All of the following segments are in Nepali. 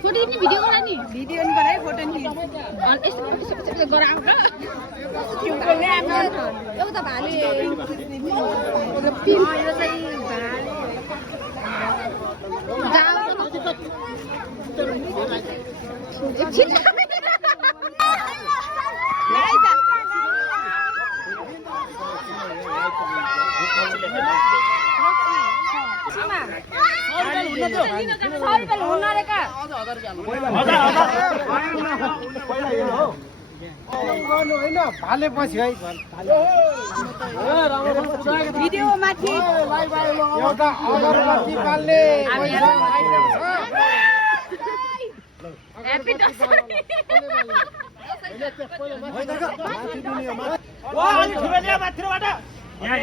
फोटो नि भिडियो गरा नि भिडियो नि गराए फोटो नि यस्तो गराउ र एउटा भाले यो चाहिँ भाले पछि है भिडियो माथि एउटा अगरबत्ती पाल्ने ह्यापी दशैं वा अलि ठुलो ल्या माथिबाट यहाँ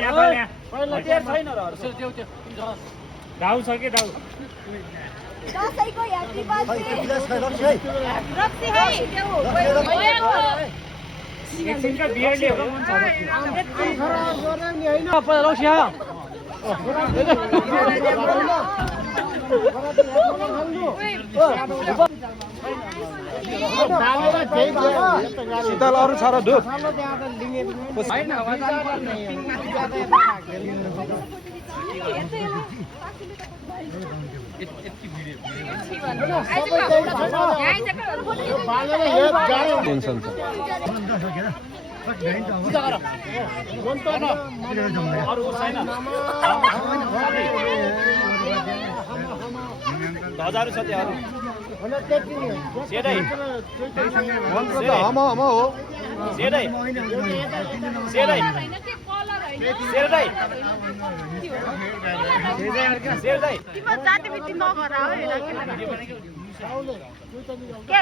पहिला टेर छैन र दाउ छ के दाउ दशैंको ह्यापी बर्थडे रक्सी है एकछिनका बियरले हो शीतल अरू छ र दुध हजारु छ त्यहाँ सेदै हो सेदै सेदै सेदै सेदै तिम्रो जाति बिति नगर के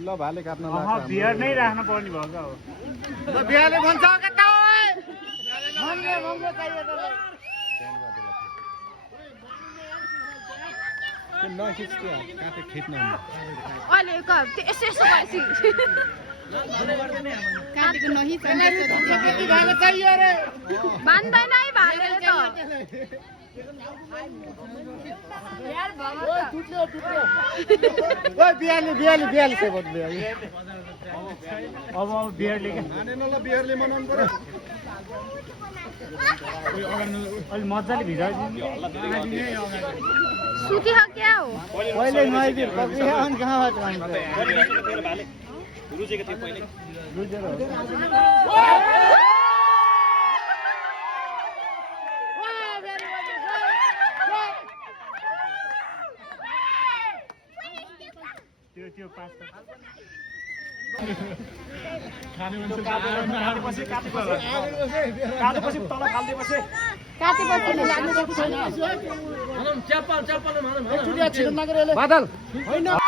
ल भाले काट्न बियर नै राख्नु पर्ने भयो ल बिहाले भन्छ कता ओए मङ्गे मङ्गे चाहियो त नखिच के काटे खिच्न अहिले यसो यसो भएपछि काटेको नही कति भाले चाहियो रे मान्दैन है भालेले त ओए बिहाले से बोल बे अब बियरले माने न ल बियरले मनाउनु पर्यो अलि मजाले भिजाइदिनु सुती ह क्या हो पहिले नआइदिर कति अन कहाँ बात मान्छ तेरो भाले रुजेको थियो पहिले रुजेर त्यो पास खाने मान्छे काटेपछि काटेपछि तल फाल्दिएपछि काटेपछि लाग्नु छैन बादल होइन